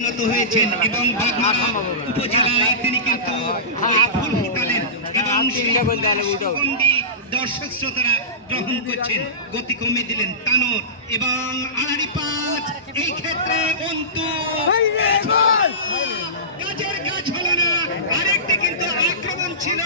উন্নত হয়েছেন এবং উপজেলায় তিনি কিন্তু ফুল ফুটালেন এবং দর্শক শ্রোতারা গ্রহণ করছেন গতি কমে দিলেন তানর এবং আড়ারি পাঁচ এই ক্ষেত্রে অন্তু। কাজের কাজ হলো না আরেকটি কিন্তু আক্রমণ ছিল।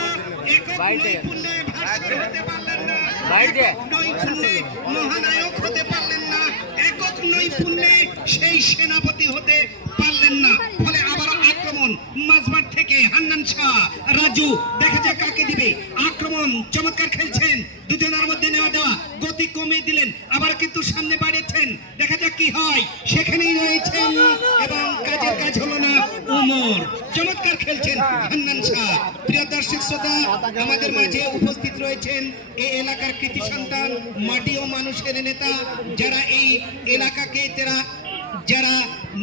একক নৈপুণ্যে ভাস্কর হতে পারলেন না। একক নৈপুণ্যে মহানায়ক হতে পারলেন না। একক নৈপুণ্যে সেই সেনাপতি হতে পারলেন না ফলে আবারও আক্রমণ মাঝমাঠ থেকে হান্নান শাহ রাজু, দেখা যায় কাকে দিবে। আক্রমণ, চমৎকার খেলছেন। দুজনের মধ্যে নেওয়া দেওয়া গতি কমে দিলেন, আবার কিন্তু সামনে বাড়িয়েছেন। দেখা যাক কি হয়। সেখানেই রয়েছেন এবং কাজের কাজ হলো না উমর। চমৎকার খেলছেন হান্নান শাহ। প্রিয় দর্শক শ্রোতা, আমাদের মাঝে উপস্থিত রয়েছেন এই এলাকার কৃতি সন্তান, মাটি ও মানুষের নেতা, যারা এই এলাকাকে তারা যারা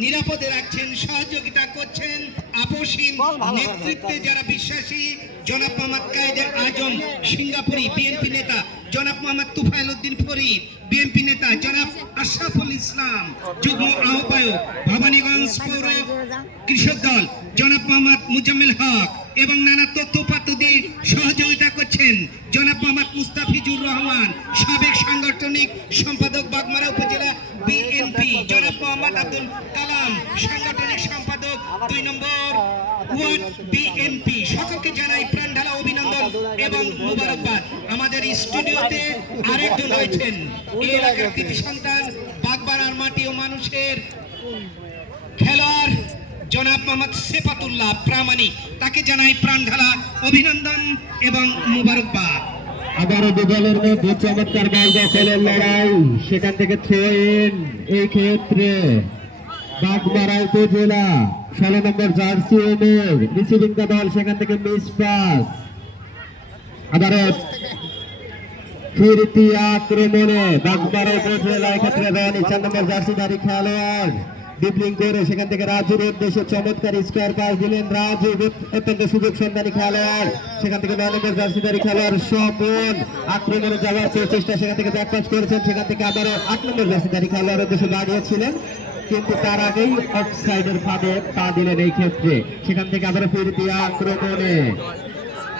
নিরাপদে রাখছেন সহযোগিতা করছেন আপসীন নেতৃত্বে যারা বিশ্বাসী জনাব মোহাম্মদ কায়েদের আজম সিঙ্গাপুরি বিএনপি নেতা জনাব মোহাম্মদ তুফাইল উদ্দিন ফরিদ বিএনপি নেতা জনাব আশরাফুল ইসলাম যুগ্ম আহ্বায়ক ভবানীগঞ্জ পৌর কৃষক দল জনাব মোহাম্মদ মুজাম্মিল হক। এবং নানা তথ্য দিয়ে সহযোগিতা করছেন জনাব মোহাম্মদ মুস্তাফিজুর রহমান, সাবেক সাংগঠনিক সম্পাদক বাগমারা উপজেলা বিএনপি জনাব মোহাম্মদ আব্দুল কালাম, সাংগঠনিক সম্পাদক দুই নম্বর ওয়ার্ড বিএনপি সকলকে জানাই প্রাণ ঢালা অভিনন্দন এবং মুবারকবাদ। আমাদের স্টুডিওতে আরেকজন রয়েছেন। এই এলাকার কৃতি সন্তান বাগবাড়ার মাটি ও মানুষের খেলোয়াড় জনাব মোহাম্মদ সেফাতুল্লাহ প্রামাণিক। তাকে জানাই প্রাণ ঢালা অভিনন্দন এবং মুবারকবাদ। আবারও দু দলের মধ্যে চমৎকার বল দখলের লড়াই। সেখান থেকে থ্রো এই ক্ষেত্রে বাগমারা উপজেলা, ষোলো নম্বর জার্সি ওমের রিসিভিং দ্য বল সেখান থেকে মিস পাস আবারও ফিরতি আক্রমণে বাগমারা উপজেলা, এক্ষেত্রে রনি, চার নম্বর জার্সিধারী খেলোয়াড়। ডিপলিং করে সেখান থেকে রাজুর উদ্দেশ্যে চমৎকার স্কোয়ার পাস দিলেন। রাজু অত্যন্ত সুযোগ সন্ধানী খেলোয়াড়। সেখান থেকে নয় নম্বর জার্সিধারী খেলোয়াড় স্বপন আক্রমণে যাওয়ার প্রচেষ্টা সেখান থেকে ব্যাক পাস করেছেন। সেখান থেকে আবার আট নম্বর জার্সিধারী খেলোয়াড় উদ্দেশ্যে দাঁড়িয়েছিলেন। কিন্তু তার আগেই অফ সাইডের ফাঁদে পা দিলেন এই ক্ষেত্রে। সেখান থেকে আবার ফিরতি আক্রমণে।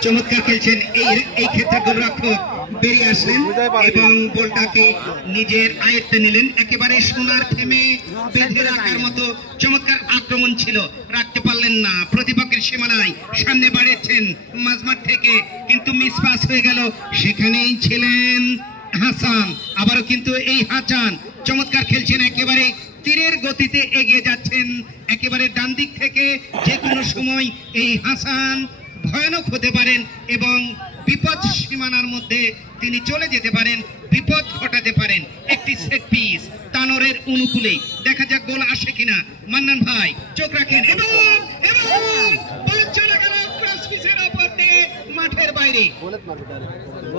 চমৎকার খেলছেন এই এই ক্ষেত্রে গোলরক্ষক বেরিয়ে আসলেন এবং বলটাকে নিজের আয়ত্তে নিলেন। একেবারে সোনার থেমে বেঁধে রাখার মতো চমৎকার আক্রমণ ছিল। রাখতে পারলেন না। প্রতিপক্ষের সীমানায় সামনে বাড়িয়েছেন মাঝমাঠ থেকে কিন্তু মিস পাস হয়ে গেল। সেখানেই ছিলেন হাসান। আবারও কিন্তু এই হাসান চমৎকার খেলছেন। একেবারে তীরের গতিতে এগিয়ে যাচ্ছেন। একেবারে ডান দিক থেকে যে কোনো সময় এই হাসান ভয়ানক হতে পারেন এবং বিপদ সীমানার মধ্যে তিনি চলে যেতে পারেন বিপদ ঘটাতে পারেন একটি সেট পিস তানরের অনুকূলে। দেখা যাক গোল আসে কিনা। মান্নান ভাই চোখ রাখেন। এবং এবং বল চলে গেল ক্রস পিসের উপর দিয়ে মাঠের বাইরে।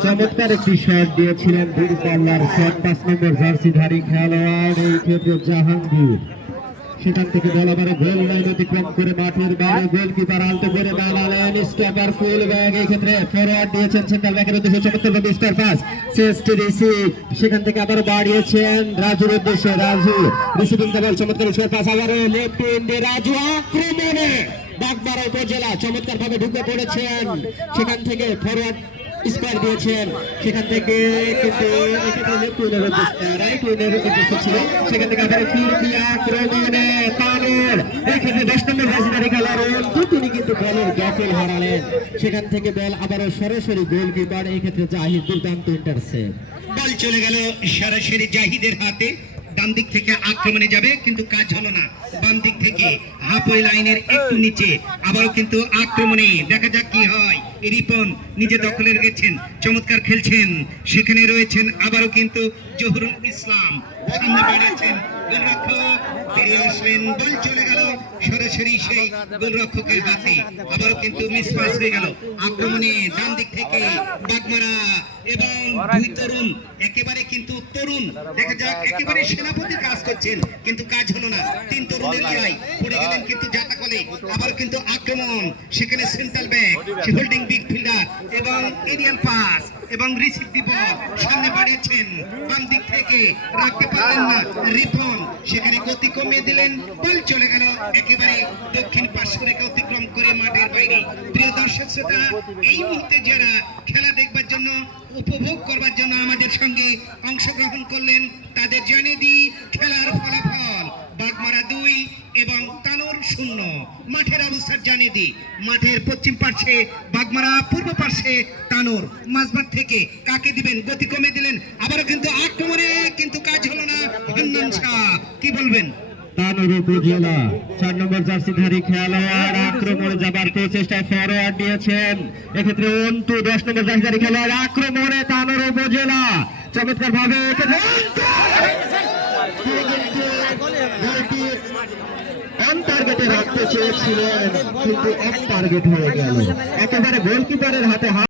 চমৎকার একটি শট দিয়েছিলেন দূরপাল্লার শট পাঁচ নম্বর জার্সিধারী খেলোয়াড় এই ক্ষেত্রে জাহাঙ্গীর। সেখান থেকে বল আবার গোল লাইন অতিক্রম করে মাঠের বাইরে গোলকিপার আলতো করে দাঁড়ালেন স্ট্যাপার ফুল ব্যাগ। এই ক্ষেত্রে ফরওয়ার্ড দিয়েছেন সেন্ট্রাল ব্যাগের উদ্দেশ্যে চমৎকার ভাবে স্কোয়ার পাস সেস্ট রিসিভ সেখান থেকে আবার বাড়িয়েছেন রাজুর উদ্দেশ্যে। রাজু রিসিভিং দ্য বল চমৎকার স্কোয়ার পাস আবারও লেফট ইন্ডে রাজু আক্রমণে বাগবাড়া উপজেলা চমৎকার ভাবে ঢুকে পড়েছেন। সেখান থেকে ফরওয়ার্ড স্কোয়ার দিয়েছেন। সেখান থেকে কিন্তু রাইট ছিল। সেখান থেকে আবার তানের দশ নম্বর খেলার তিনি কিন্তু বলের দখল হারালেন। সেখান থেকে বল আবারও সরাসরি গোলকিপার এই ক্ষেত্রে জাহিদ দুর্দান্ত ইন্টারসেপ্ট বল চলে গেল সরাসরি জাহিদের হাতে। ডান দিক থেকে আক্রমণে যাবে, কিন্তু কাজ হলো না। বাম দিক থেকে হাফওয়ে লাইনের একটু নিচে, আবারও কিন্তু আক্রমণে। দেখা যাক কি হয়। রিপন নিজে দখলে রেখেছেন, চমৎকার খেলছেন। সেখানে রয়েছেন আবারও কিন্তু জহুরুল ইসলাম। বাড়িয়েছেন আক্রমণে ডান থেকে বাগমারা এবং তরুণ, একেবারে কিন্তু তরুণ, দেখা যাক, একেবারে সেনাপতি কাজ করছেন, কিন্তু কাজ হলো না। তিন তরুণের লড়াই পড়ে গেলেন কিন্তু আবার কিন্তু আক্রমণ। সেখানে central back holding big fielder এবং এরিয়াল পাস এবং রিসিভ দিব সামনে বাড়িয়েছেন বাম দিক থেকে রাখতে পারলেন না রিপন সেখানে গতি কমিয়ে দিলেন। বল চলে গেল একেবারে দক্ষিণ পার্শ্বরেখা অতিক্রম করে মাঠের বাইরে। প্রিয় দর্শক শ্রোতা, এই মুহূর্তে যারা খেলা দেখবার জন্য, উপভোগ করবার জন্য আমাদের সঙ্গে অংশগ্রহণ করলেন, তাদের জানিয়ে দিই খেলার ফলাফল। বাগমারা দুই এবং শূন্য। মাঠের অবস্থা জানিয়ে দিই, মাঠের পশ্চিম পার্শ্বে, বাগমারা পূর্ব পার্শ্বে তানোর। মাঝমাঠ থেকে কাকে দিবেন? গতি কমে দিলেন, আবারও কিন্তু আক্রমণে কিন্তু কাজ হলো না। হান্নান শাহ, কি বলবেন? চমৎকার ভাবে টার্গেটে রাখতে চেয়েছিলেন কিন্তু অফ টার্গেট হয়ে গেল। একেবারে গোলকিপারের হাতে হাত